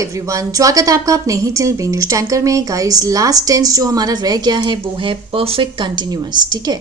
Everyone, स्वागत है आपका अपने ही चैनल इंग्लिश टैंकर में। गाइस, लास्ट टेंस जो हमारा रह गया है वो है परफेक्ट कंटिन्यूअस। ठीक है,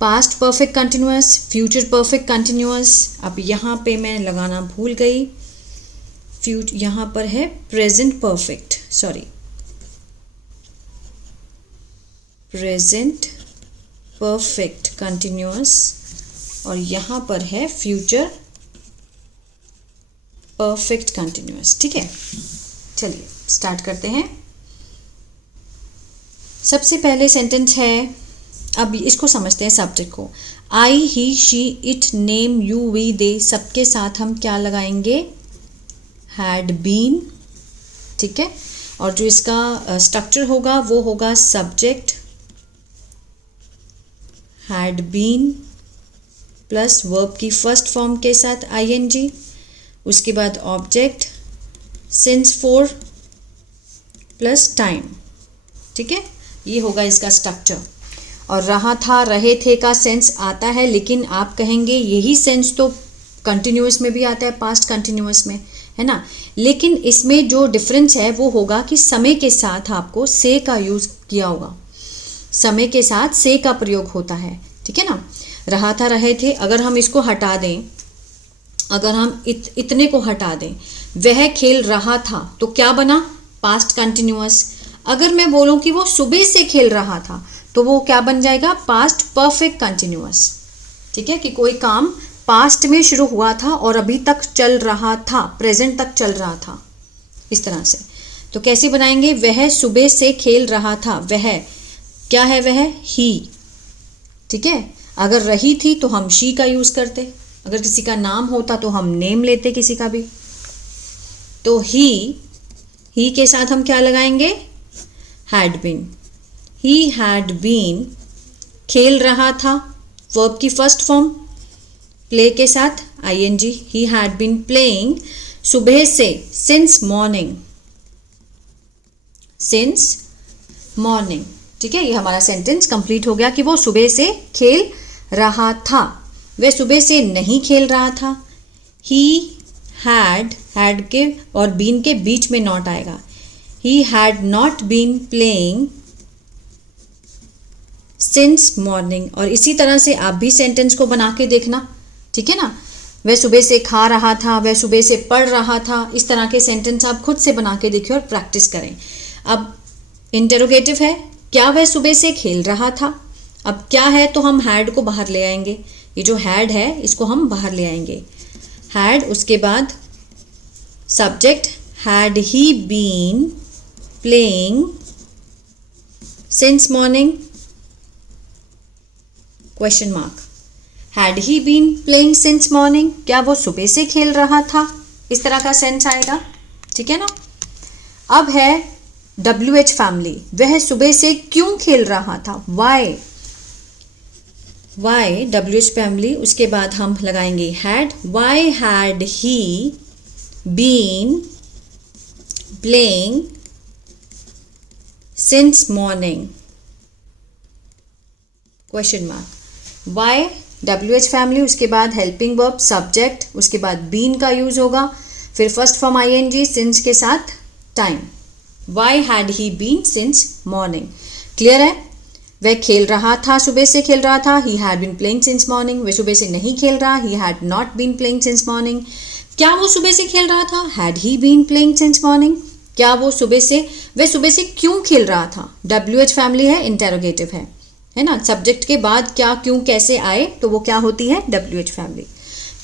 past perfect continuous, future perfect continuous. अब यहाँ पे मैं लगाना भूल गई, यहाँ पर है present perfect, sorry present perfect continuous, और यहाँ पर है फ्यूचर परफेक्ट कंटिन्यूअस। ठीक है, चलिए स्टार्ट करते हैं। सबसे पहले सेंटेंस है, अब इसको समझते हैं सब्जेक्ट को। I, he, she, it, name, you, we, they, सबके साथ हम क्या लगाएंगे? Had been. ठीक है, और जो इसका स्ट्रक्चर होगा वो होगा subject had been plus verb की फर्स्ट फॉर्म के साथ आईएनजी, उसके बाद object since for plus time. ठीक है, ये होगा इसका स्ट्रक्चर। और रहा था, रहे थे का सेंस आता है, लेकिन आप कहेंगे यही सेंस तो कंटिन्यूअस में भी आता है, पास्ट कंटिन्यूअस में, है ना। लेकिन इसमें जो डिफरेंस है वो होगा कि समय के साथ आपको से का यूज़ किया होगा, समय के साथ से का प्रयोग होता है। ठीक है ना, रहा था, रहे थे, अगर हम इसको हटा दें, अगर हम इतने को हटा दें, वह खेल रहा था, तो क्या बना? Past continuous. अगर मैं बोलूं कि वो सुबह से खेल रहा था, तो वो क्या बन जाएगा? Past perfect continuous. ठीक है, कि कोई काम पास्ट में शुरू हुआ था और अभी तक चल रहा था, प्रेजेंट तक चल रहा था, इस तरह से। तो कैसे बनाएंगे? वह सुबह से खेल रहा था, वह क्या है? वह ही। ठीक है, अगर रही थी तो हम शी का यूज़ करते, अगर किसी का नाम होता तो हम नेम लेते किसी का भी। तो ही के साथ हम क्या लगाएंगे? Had been. He had been, खेल रहा था, वर्ब की फर्स्ट फॉर्म, प्ले के साथ ING, he had been playing, सुबह से, सिंस मॉर्निंग, सिंस मॉर्निंग। ठीक है, ये हमारा सेंटेंस कंप्लीट हो गया कि वो सुबह से खेल रहा था। वह सुबह से नहीं खेल रहा था। ही हैड के और बीन के बीच में नॉट आएगा। He had not been playing since morning. और इसी तरह से आप भी सेंटेंस को बना के देखना। ठीक है ना, वह सुबह से खा रहा था, वह सुबह से पढ़ रहा था, इस तरह के सेंटेंस आप खुद से बना के देखिए और प्रैक्टिस करें। अब इंटरोगेटिव है, क्या वह सुबह से खेल रहा था? अब क्या है तो हम हैड को बाहर ले आएंगे, ये जो हैड है इसको हम बाहर ले आएंगे। हैड, उसके बाद subject had he been playing since morning, question mark. Had he been playing since morning, क्या वो सुबह से खेल रहा था? इस तरह का सेंस आएगा। ठीक है ना। अब है WH फैमिली, वह सुबह से क्यों खेल रहा था? वाई, WH फैमिली, उसके बाद हम लगाएंगे had. Why had he been playing since morning, question mark. Why, WH family, उसके बाद हेल्पिंग वर्ब सब्जेक्ट, उसके बाद बीन का यूज होगा, फिर फर्स्ट फॉर्म आईएनजी, सिंस के साथ time. Why had he been since morning. Clear है? वह खेल रहा था, सुबह से खेल रहा था, he had been playing since morning. वह सुबह से नहीं खेल रहा, he had not been playing since morning. क्या वो सुबह से खेल रहा था? Had he been playing since morning. क्या वो सुबह से, वह सुबह से क्यों खेल रहा था? WH फैमिली है, इंटेरोगेटिव है ना। सब्जेक्ट के बाद क्या, क्यों, कैसे आए तो वो क्या होती है? WH family.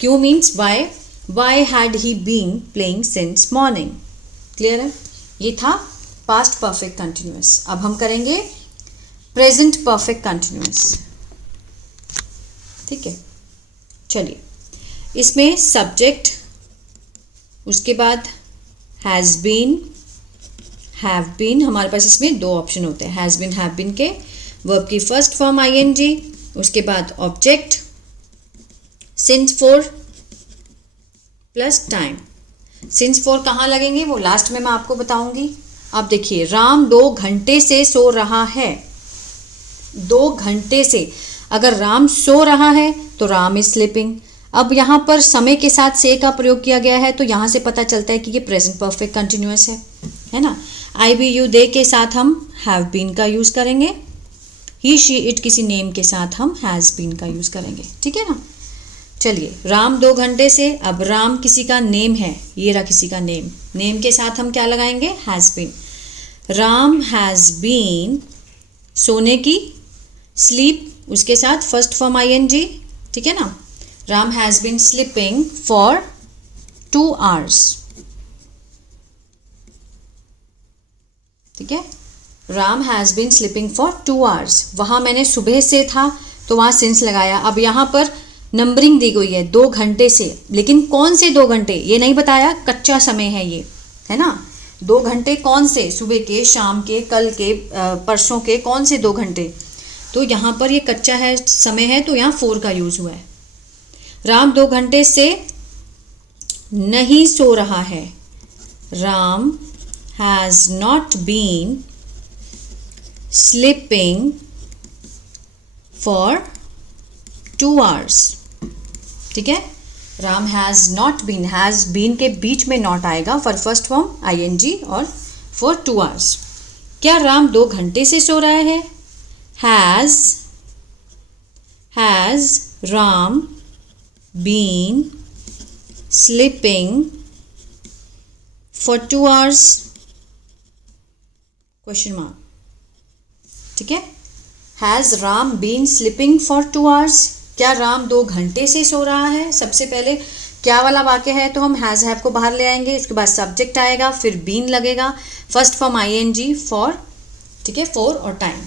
क्यों means why had he been playing since morning. Clear है? ये था पास्ट परफेक्ट कंटिन्यूअस। अब हम करेंगे प्रेजेंट परफेक्ट कंटिन्यूअस। ठीक है, चलिए इसमें सब्जेक्ट, उसके बाद हैज़ बीन, हैव बीन, हमारे पास इसमें दो ऑप्शन होते हैं, हैज़ बीन, हैव बीन के, वर्ब की फर्स्ट फॉर्म आईएनजी, उसके बाद object since for plus time. Since four कहाँ लगेंगे वो लास्ट में मैं आपको बताऊंगी। अब देखिए, राम 2 घंटे से सो रहा है। 2 घंटे से, अगर राम सो रहा है तो राम इज स्लीपिंग। अब यहाँ पर समय के साथ से का प्रयोग किया गया है, तो यहाँ से पता चलता है कि ये प्रेजेंट परफेक्ट कंटिन्यूअस है ना। आई बी यू दे के साथ हम हैव बीन का यूज़ करेंगे, ही शी इट किसी नेम के साथ हम हैज़ बीन का यूज़ करेंगे, ठीक है ना। चलिए, राम 2 घंटे से, अब राम किसी का नेम है, ये रहा किसी का नेम, नेम के साथ हम क्या लगाएंगे, has been. Ram has been सोने की, स्लीप उसके साथ फर्स्ट फॉर्म ING, ठीक है ना। Ram has been sleeping for 2 hours, ठीक है। Ram has been sleeping for 2 hours, वहाँ मैंने सुबह से था तो वहाँ सिंस लगाया। अब यहाँ पर नंबरिंग दी गई है 2 घंटे से, लेकिन कौन से 2 घंटे ये नहीं बताया, कच्चा समय है ये, है ना। 2 घंटे कौन से, सुबह के, शाम के, कल के, परसों के, कौन से 2 घंटे, तो यहाँ पर ये कच्चा है समय है, तो यहाँ 4 का यूज़ हुआ है। राम 2 घंटे से नहीं सो रहा है, Ram has not been sleeping for 2 hours, ठीक है। Ram has not been, has been के बीच में नॉट आएगा फॉर फर्स्ट फॉर्म ING और फॉर 2 hours। क्या राम 2 घंटे से सो रहा है, has Ram been sleeping for 2 hours, question mark, ठीक है। Has Ram been sleeping for 2 hours, क्या राम 2 घंटे से सो रहा है। सबसे पहले क्या वाला वाक्य है, तो हम हैज़ हैव को बाहर ले आएंगे, इसके बाद सब्जेक्ट आएगा, फिर बीन लगेगा, फर्स्ट फॉर्म ING फॉर, ठीक है, फॉर और टाइम।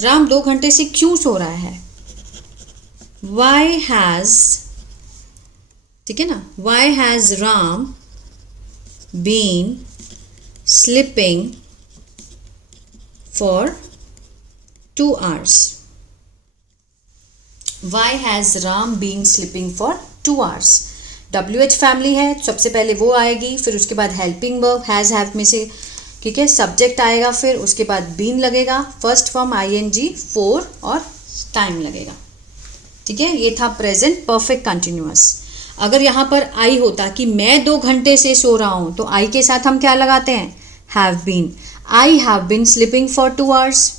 राम 2 घंटे से क्यों सो रहा है, वाई हैज़, ठीक है ना, why has Ram been sleeping for 2 hours, Why has Ram been sleeping for 2 hours? WH family है, सबसे पहले वो आएगी, फिर उसके बाद हेल्पिंग वर्ब हैज़ हैव में से, ठीक है, सब्जेक्ट आएगा, फिर उसके बाद बीन लगेगा, फर्स्ट फॉर्म ING फॉर और टाइम लगेगा, ठीक है। ये था प्रेजेंट परफेक्ट कंटिन्यूअस। अगर यहाँ पर आई होता कि मैं 2 घंटे से सो रहा हूँ, तो आई के साथ हम क्या लगाते हैं, have been. I have been sleeping for 2 hours।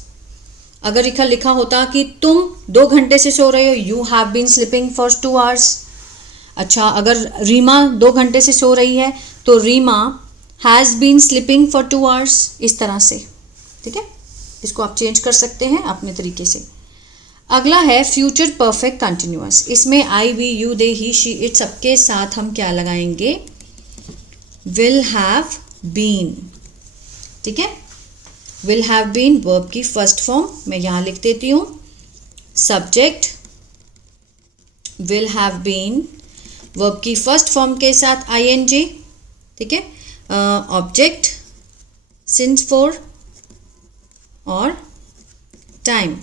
अगर लिखा होता कि तुम 2 घंटे से सो रहे हो, you have been sleeping for 2 hours। अच्छा, अगर रीमा 2 घंटे से सो रही है, तो Reema has been sleeping for 2 hours, इस तरह से, ठीक है। इसको आप चेंज कर सकते हैं अपने तरीके से। अगला है फ्यूचर परफेक्ट कंटिन्यूअस। इसमें I we you they he she it सबके साथ हम क्या लगाएंगे, विल हैव बीन, ठीक है। विल हैव बीन वर्ब की फर्स्ट फॉर्म मैं यहाँ लिख देती हूँ, subject will have been verb की फर्स्ट फॉर्म के साथ ING, ठीक है, ऑब्जेक्ट सिंस फॉर और टाइम।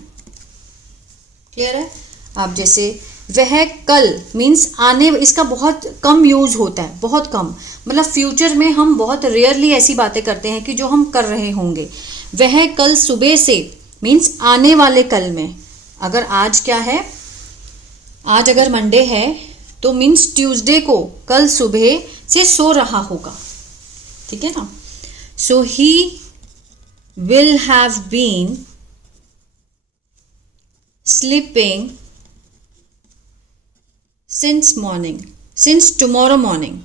क्लियर है। आप जैसे वह कल मीन्स आने, इसका बहुत कम यूज़ होता है, बहुत कम, मतलब फ्यूचर में हम बहुत रेयरली ऐसी बातें करते हैं कि जो हम कर रहे होंगे। वह कल सुबह से मीन्स आने वाले कल में, अगर आज क्या है, आज अगर मंडे है तो मीन्स ट्यूसडे को कल सुबह से सो रहा होगा, ठीक है ना। So he will have been sleeping since morning, since tomorrow morning,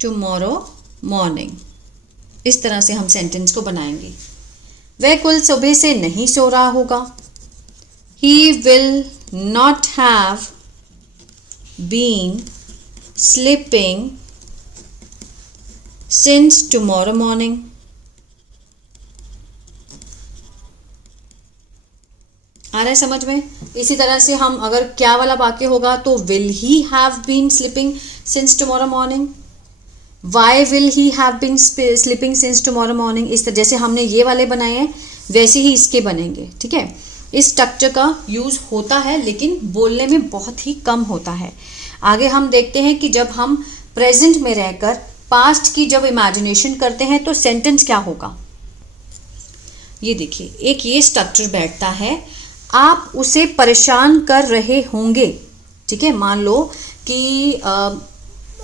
tomorrow morning, इस तरह से हम सेंटेंस को बनाएंगे। वह कल सुबह से नहीं सो रहा होगा, he will not have been sleeping since tomorrow morning. आ रहा है समझ में। इसी तरह से हम अगर क्या वाला वाक्य होगा तो will he have been sleeping since tomorrow morning, why will he have been sleeping since tomorrow morning. इस तरह जैसे हमने ये वाले बनाए हैं वैसे ही इसके बनेंगे, ठीक है। इस स्ट्रक्चर का यूज़ होता है लेकिन बोलने में बहुत ही कम होता है। आगे हम देखते हैं कि जब हम प्रेजेंट में रहकर पास्ट की जब इमेजिनेशन करते हैं तो सेंटेंस क्या होगा। ये देखिए, एक ये स्ट्रक्चर बैठता है, आप उसे परेशान कर रहे होंगे, ठीक है, मान लो कि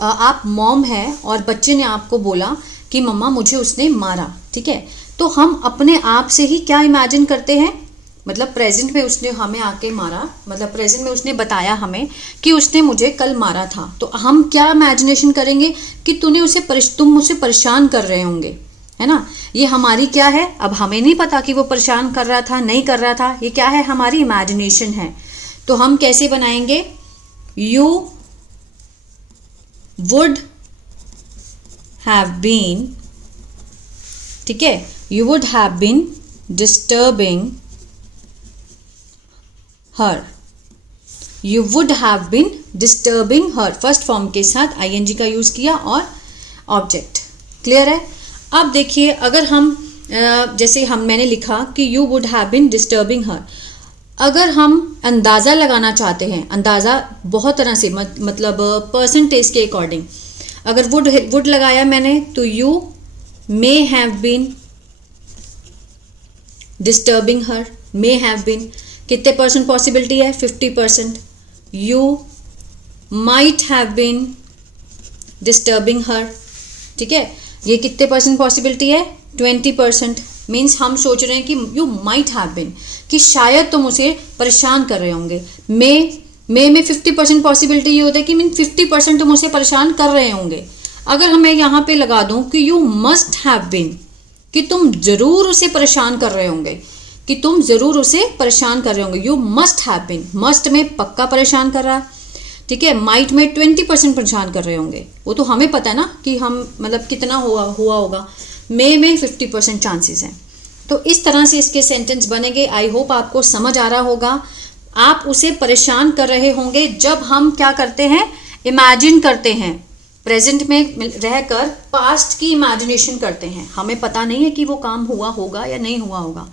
आप मॉम है और बच्चे ने आपको बोला कि मम्मा मुझे उसने मारा, ठीक है, तो हम अपने आप से ही क्या इमेजिन करते हैं, मतलब प्रेजेंट में उसने हमें आके मारा, मतलब प्रेजेंट में उसने बताया हमें कि उसने मुझे कल मारा था, तो हम क्या इमेजिनेशन करेंगे कि तुम मुझे परेशान कर रहे होंगे, है ना। ये हमारी क्या है, अब हमें नहीं पता कि वो परेशान कर रहा था नहीं कर रहा था, ये क्या है, हमारी इमेजिनेशन है। तो हम कैसे बनाएंगे, यू वुड हैव बीन, ठीक है, you would have been disturbing her, you would have been disturbing her, first form के साथ आईएनजी का यूज किया और ऑब्जेक्ट, क्लियर है। अब देखिए, अगर हम जैसे मैंने लिखा कि you would have been disturbing her, अगर हम अंदाज़ा लगाना चाहते हैं, अंदाज़ा बहुत तरह से मतलब परसेंटेज के अकॉर्डिंग, अगर वुड लगाया मैंने तो you may have been disturbing her, may have been, कितने परसेंट पॉसिबिलिटी है, 50%। You might have been disturbing her, ठीक है, ये कितने परसेंट पॉसिबिलिटी है, 20%। मीन्स हम सोच रहे हैं कि यू माइट हैव बीन, कि शायद तुम उसे परेशान कर रहे होंगे। मे में 50% पॉसिबिलिटी ये होता है कि मीन 50% तुम उसे परेशान कर रहे होंगे। अगर हमें यहाँ पे लगा दूँ कि यू मस्ट हैव बीन, कि तुम जरूर उसे परेशान कर रहे होंगे, कि तुम जरूर उसे परेशान कर रहे होंगे, you must have been, must में पक्का परेशान कर रहा, ठीक है, माइट में 20% परेशान कर रहे होंगे, वो तो हमें पता है ना कि हम मतलब कितना हुआ होगा, में 50% चांसेस हैं। तो इस तरह से इसके सेंटेंस बनेंगे। आई होप आपको समझ आ रहा होगा। आप उसे परेशान कर रहे होंगे जब हम क्या करते हैं, इमेजिन करते हैं, प्रेजेंट में रहकर पास्ट की इमेजिनेशन करते हैं। हमें पता नहीं है कि वो काम हुआ होगा या नहीं हुआ होगा,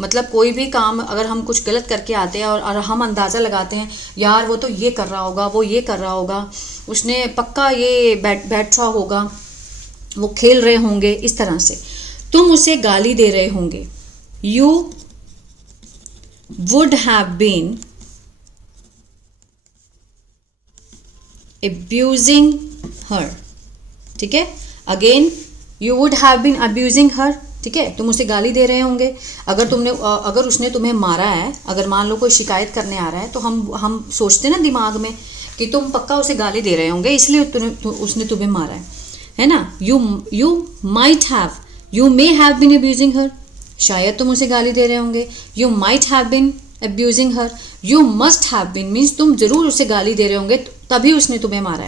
मतलब कोई भी काम अगर हम कुछ गलत करके आते हैं और हम अंदाज़ा लगाते हैं, यार वो तो ये कर रहा होगा, वो ये कर रहा होगा, उसने पक्का ये बैठा होगा, वो खेल रहे होंगे, इस तरह से तुम उसे गाली दे रहे होंगे। You would have been abusing her, ठीक है, again you would have been abusing her, ठीक है, तुम उसे गाली दे रहे होंगे। अगर उसने तुम्हें मारा है, अगर मान लो कोई शिकायत करने आ रहा है, तो हम सोचते ना दिमाग में कि तुम पक्का उसे गाली दे रहे होंगे, इसलिए उसने तुम्हें मारा है ना। You might have, you may have been abusing her, शायद तुम उसे गाली दे रहे होंगे। You might have been abusing her, you must have been means तुम जरूर उसे गाली दे रहे होंगे तभी उसने तुम्हें मारा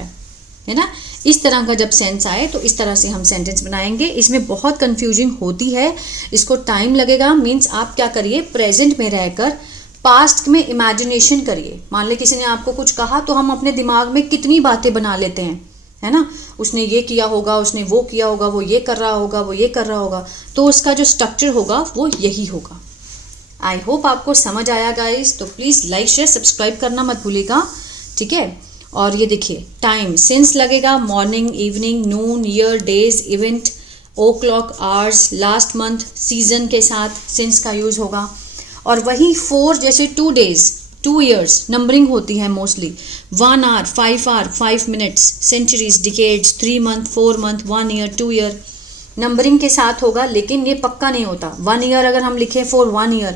है ना। इस तरह का जब सेंस आए तो इस तरह से हम सेंटेंस बनाएंगे। इसमें बहुत कंफ्यूजिंग होती है, इसको टाइम लगेगा। मीन्स आप क्या करिए, प्रेजेंट में रहकर पास्ट में इमेजिनेशन करिए। मान ले किसी ने आपको कुछ कहा तो हम अपने दिमाग में कितनी बातें बना लेते हैं, है ना, उसने ये किया होगा, उसने वो किया होगा, वो ये कर रहा होगा, वो ये कर रहा होगा, तो उसका जो स्ट्रक्चर होगा वो यही होगा। आई होप आपको समझ आया गाइस। तो प्लीज़ लाइक शेयर सब्सक्राइब करना मत भूलिएगा, ठीक है। और ये देखिए टाइम सिंस लगेगा, morning, evening, noon, year, days, event, o'clock, hours, last month, season के साथ सिंस का यूज़ होगा। और वहीं 4 जैसे 2 days, 2 years नंबरिंग होती है mostly, 1 hour, 5 hour, 5 minutes, centuries, decades, 3 month, 4 month, 1 year, 2 year numbering के साथ होगा। लेकिन ये पक्का नहीं होता। 1 year अगर हम लिखें फॉर 1 year,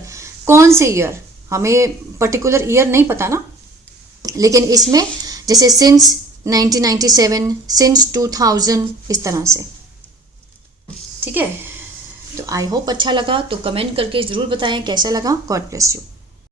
कौन से ईयर, हमें पर्टिकुलर ईयर नहीं पता ना। लेकिन इसमें जैसे सिंस 1997, सिंस 2000, इस तरह से, ठीक है। तो आई होप अच्छा लगा, तो कमेंट करके ज़रूर बताएं कैसा लगा। God bless you.